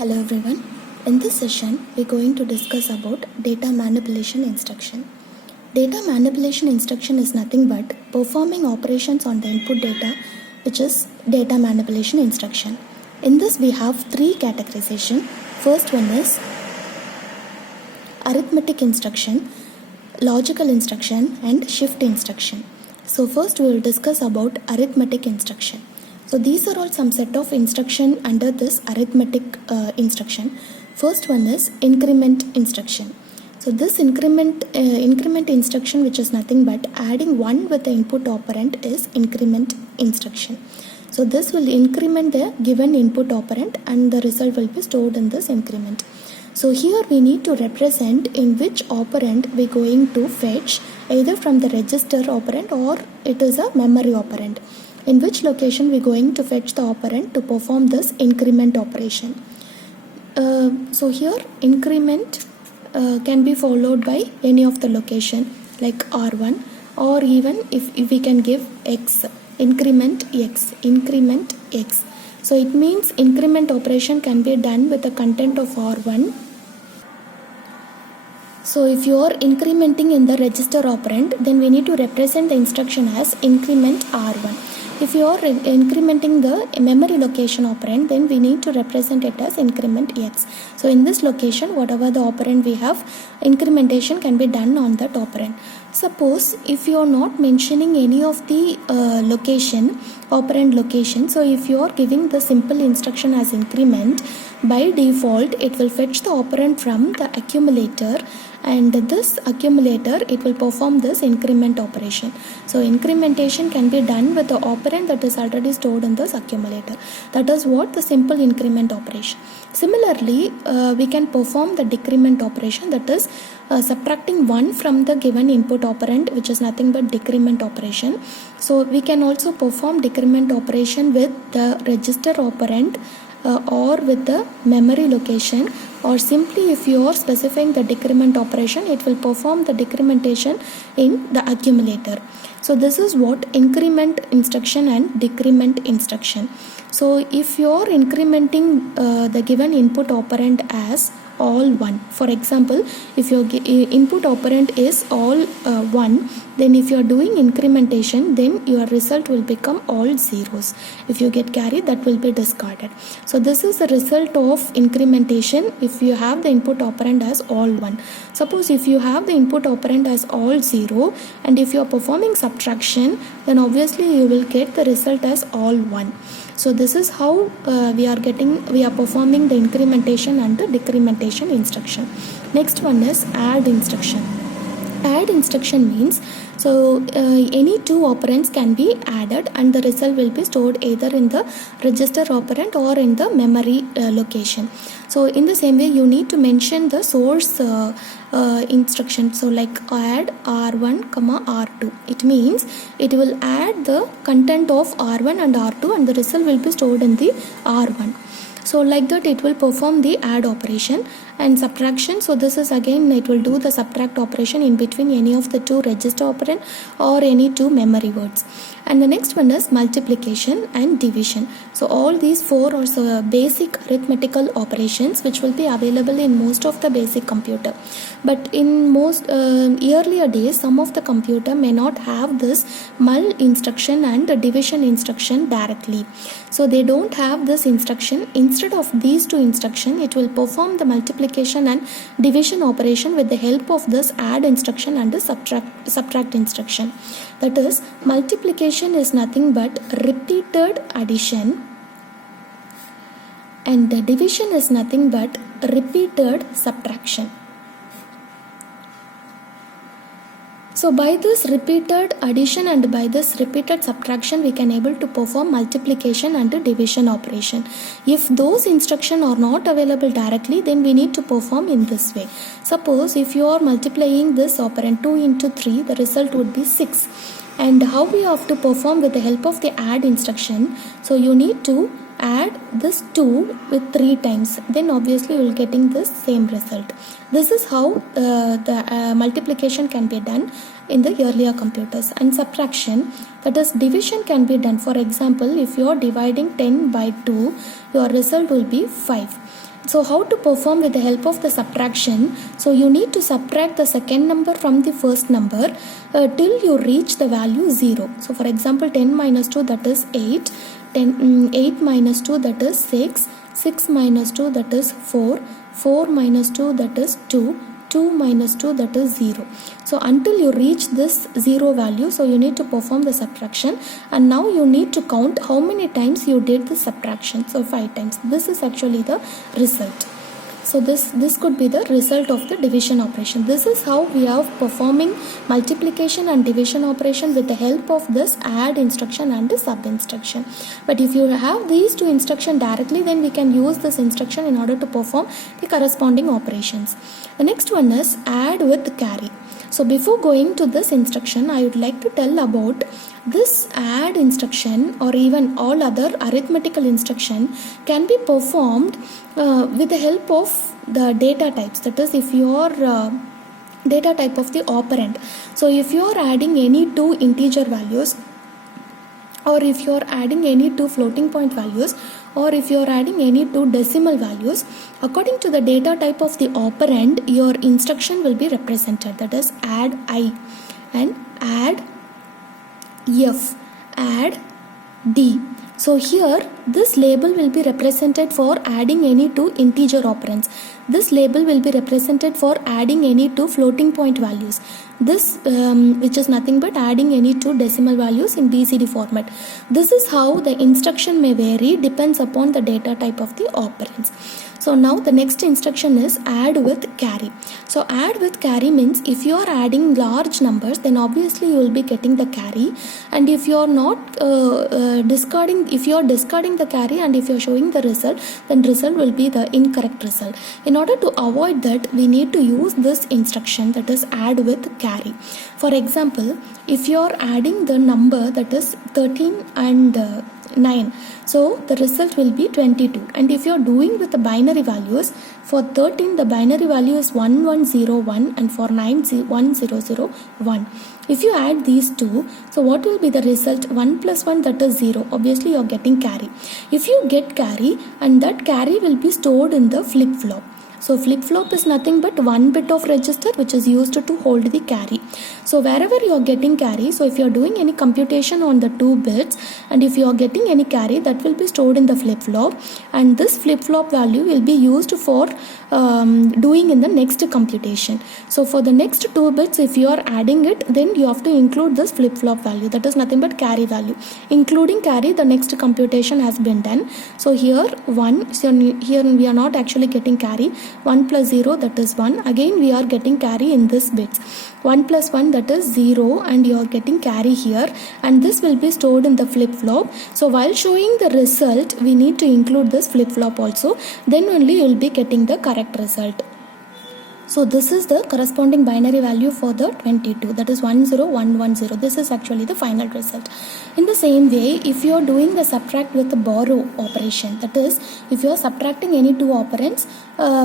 Hello everyone. In this session, we're going to discuss about data manipulation instruction. Data manipulation instruction is nothing but performing operations on the input data, which is data manipulation instruction. In this, we have three categorization. First one is arithmetic instruction, logical instruction, and shift instruction. So first we will discuss about arithmetic instruction. So these are all some set of instruction under this arithmetic instruction. First one is increment instruction. So this increment instruction, which is nothing but adding 1 with the input operand, is increment instruction. So this will increment the given input operand and the result will be stored in this increment. So here we need to represent in which operand we are going to fetch, either from the register operand or it is a memory operand. In which location we are going to fetch the operand to perform this increment operation. So here increment can be followed by any of the location like R1, or even if we can give X, increment X. So it means increment operation can be done with the content of R1. So if you are incrementing in the register operand, then we need to represent the instruction as increment R1. If you are incrementing the memory location operand, then we need to represent it as increment X. So in this location, whatever the operand we have, incrementation can be done on that operand. Suppose if you are not mentioning any of the operand location, so if you are giving the simple instruction as increment, by default it will fetch the operand from the accumulator, and this accumulator it will perform this increment operation. So incrementation can be done with the operand that is already stored in this accumulator. That is what the simple increment operation. Similarly, we can perform the decrement operation, that is subtracting 1 from the given input operand, which is nothing but decrement operation. So we can also perform decrement operation with the register operand or with the memory location, or simply if you are specifying the decrement operation, it will perform the decrementation in the accumulator. So this is what increment instruction and decrement instruction. So if you are incrementing the given input operand as all 1, for example, if your input operand is all 1, then if you are doing incrementation, then your result will become all zeros. If you get carry, that will be discarded. So this is the result of incrementation if you have the input operand as all 1. Suppose if you have the input operand as all 0, and if you are performing subtraction, then obviously you will get the result as all 1. So this is how we are performing the incrementation and the decrementation instruction. Next one is add instruction. Add instruction means, so any two operands can be added and the result will be stored either in the register operand or in the memory location. So in the same way, you need to mention the source instruction. So like add R1, R2. It means it will add the content of R1 and R2 and the result will be stored in the R1. So like that it will perform the add operation. And subtraction, so this is again it will do the subtract operation in between any of the two register operand or any two memory words. And the next one is multiplication and division. So all these four are basic arithmetical operations which will be available in most of the basic computer. But in most earlier days, some of the computer may not have this mul instruction and the division instruction directly. So they don't have this instruction. Instead of these two instruction, it will perform the multiplication and division operation with the help of this add instruction and the subtract instruction. That is, multiplication is nothing but repeated addition, and the division is nothing but repeated subtraction. So by this repeated addition and by this repeated subtraction, we can able to perform multiplication and division operation. If those instructions are not available directly, then we need to perform in this way. Suppose if you are multiplying this operand 2 into 3, the result would be 6. And how we have to perform with the help of the add instruction? So you need to add this 2 with 3 times, then obviously you will getting this same result. This is how the multiplication can be done in the earlier computers. And subtraction, that is division, can be done. For example, if you are dividing 10 by 2, your result will be 5. So how to perform with the help of the subtraction? So you need to subtract the second number from the first number till you reach the value 0. So for example, 10 minus 2, that is 8. 8 minus 2, that is 6. 6 minus 2, that is 4. 4 minus 2, that is 2. 2 minus 2, that is 0. So until you reach this 0 value, so you need to perform the subtraction, and now you need to count how many times you did the subtraction. So 5 times. This is actually the result. So this could be the result of the division operation. This is how we are performing multiplication and division operation with the help of this add instruction and the sub instruction. But if you have these two instructions directly, then we can use this instruction in order to perform the corresponding operations. The next one is add with carry. So before going to this instruction, I would like to tell about this add instruction or even all other arithmetical instruction can be performed with the help of the data types. That is, if your data type of the operand. So if you are adding any two integer values, or if you are adding any two floating point values, or if you are adding any two decimal values, according to the data type of the operand, your instruction will be represented. That is, add I and add F, add D. So here this label will be represented for adding any two integer operands. This label will be represented for adding any two floating point values. This which is nothing but adding any two decimal values in BCD format. This is how the instruction may vary, depends upon the data type of the operands. So now the next instruction is add with carry. So add with carry means if you are adding large numbers, then obviously you will be getting the carry, and if you are not if you are discarding the carry and if you are showing the result, then result will be the incorrect result. In order to avoid that, we need to use this instruction, that is add with carry. For example, if you are adding the number, that is 13 and 9, so the result will be 22. And if you are doing with the binary values, for 13 the binary value is 1101 and for 9 1001. If you add these two, so what will be the result? 1 plus 1, that is 0. Obviously you are getting carry. If you get carry, and that carry will be stored in the flip-flop. So flip-flop is nothing but one bit of register which is used to hold the carry. So wherever you are getting carry, so if you are doing any computation on the 2 bits, and if you are getting any carry, that will be stored in the flip-flop, and this flip-flop value will be used for doing in the next computation. So for the next 2 bits, if you are adding it, then you have to include this flip-flop value, that is nothing but carry value. Including carry, the next computation has been done. So here 1, so here we are not actually getting carry. 1 plus 0, that is 1. Again we are getting carry in this bits. 1 plus 1, that is 0, and you are getting carry here, and this will be stored in the flip-flop. So while showing the result, we need to include this flip-flop also, then only you will be getting the correct result. So this is the corresponding binary value for the 22, that is 10110. This is actually the final result. In the same way, if you are doing the subtract with the borrow operation, that is, if you are subtracting any two operands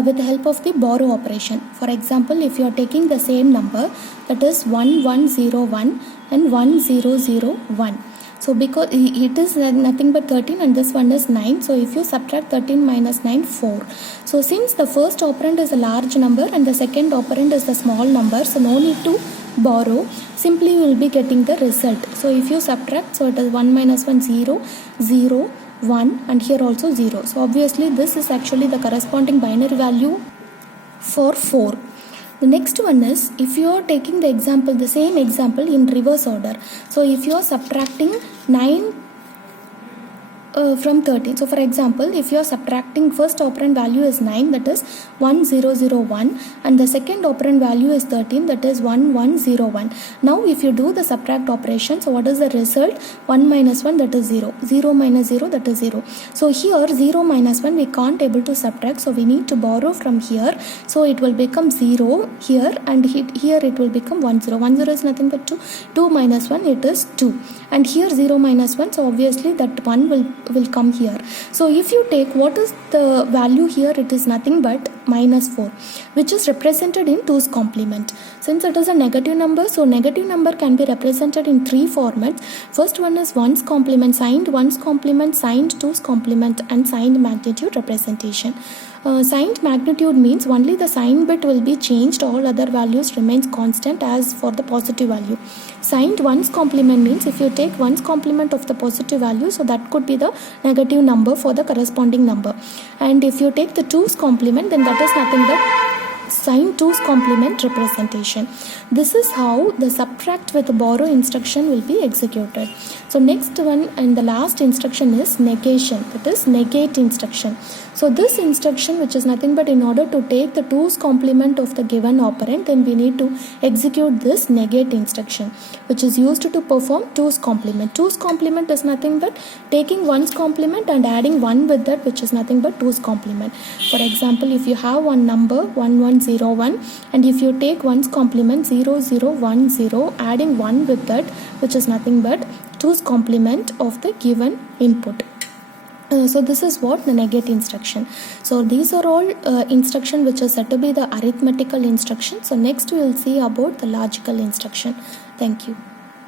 with the help of the borrow operation. For example, if you are taking the same number, that is 1101 and 1001. So because it is nothing but 13 and this one is 9. So if you subtract 13 minus 9, 4. So since the first operand is a large number and the second operand is the small number, so no need to borrow. Simply you will be getting the result. So if you subtract, so it is 1 minus 1, 0, 0, 1, and here also 0. So obviously this is actually the corresponding binary value for 4. The next one is, if you are taking the example, the same example in reverse order. So if you are subtracting 9 from 13. So for example, if you are subtracting, first operand value is 9, that is 1001, and the second operand value is 13, that is 1101. Now if you do the subtract operation, so what is the result? 1 minus 1, that is 0. 0 minus 0, that is 0. So here 0 minus 1 we can't able to subtract, so we need to borrow from here. So it will become 0 here, and here it will become 10. 10 is nothing but 2. 2 minus 1, it is 2. And here 0 minus 1, so obviously that 1 will come here. So if you take, what is the value here? It is nothing but minus 4, which is represented in 2's complement. Since it is a negative number, so negative number can be represented in 3 formats. First one is 1's complement, signed 1's complement, signed 2's complement, and signed magnitude representation. Signed magnitude means only the sign bit will be changed, all other values remains constant as for the positive value. Signed 1's complement means if you take 1's complement of the positive value, so that could be the negative number for the corresponding number. And if you take the 2's complement, then that is nothing but sign 2's complement representation. This is how the subtract with borrow instruction will be executed. So next one and the last instruction is negation, that is negate instruction. So this instruction, which is nothing but in order to take the 2's complement of the given operand, then we need to execute this negate instruction, which is used to perform 2's complement. 2's complement is nothing but taking 1's complement and adding 1 with that, which is nothing but 2's complement. For example, if you have one number 1101 and if you take 1's complement 0010, adding 1 with that, which is nothing but 2's complement of the given input. So this is what the negate instruction. So these are all instruction which are said to be the arithmetical instruction. So next we will see about the logical instruction. Thank you.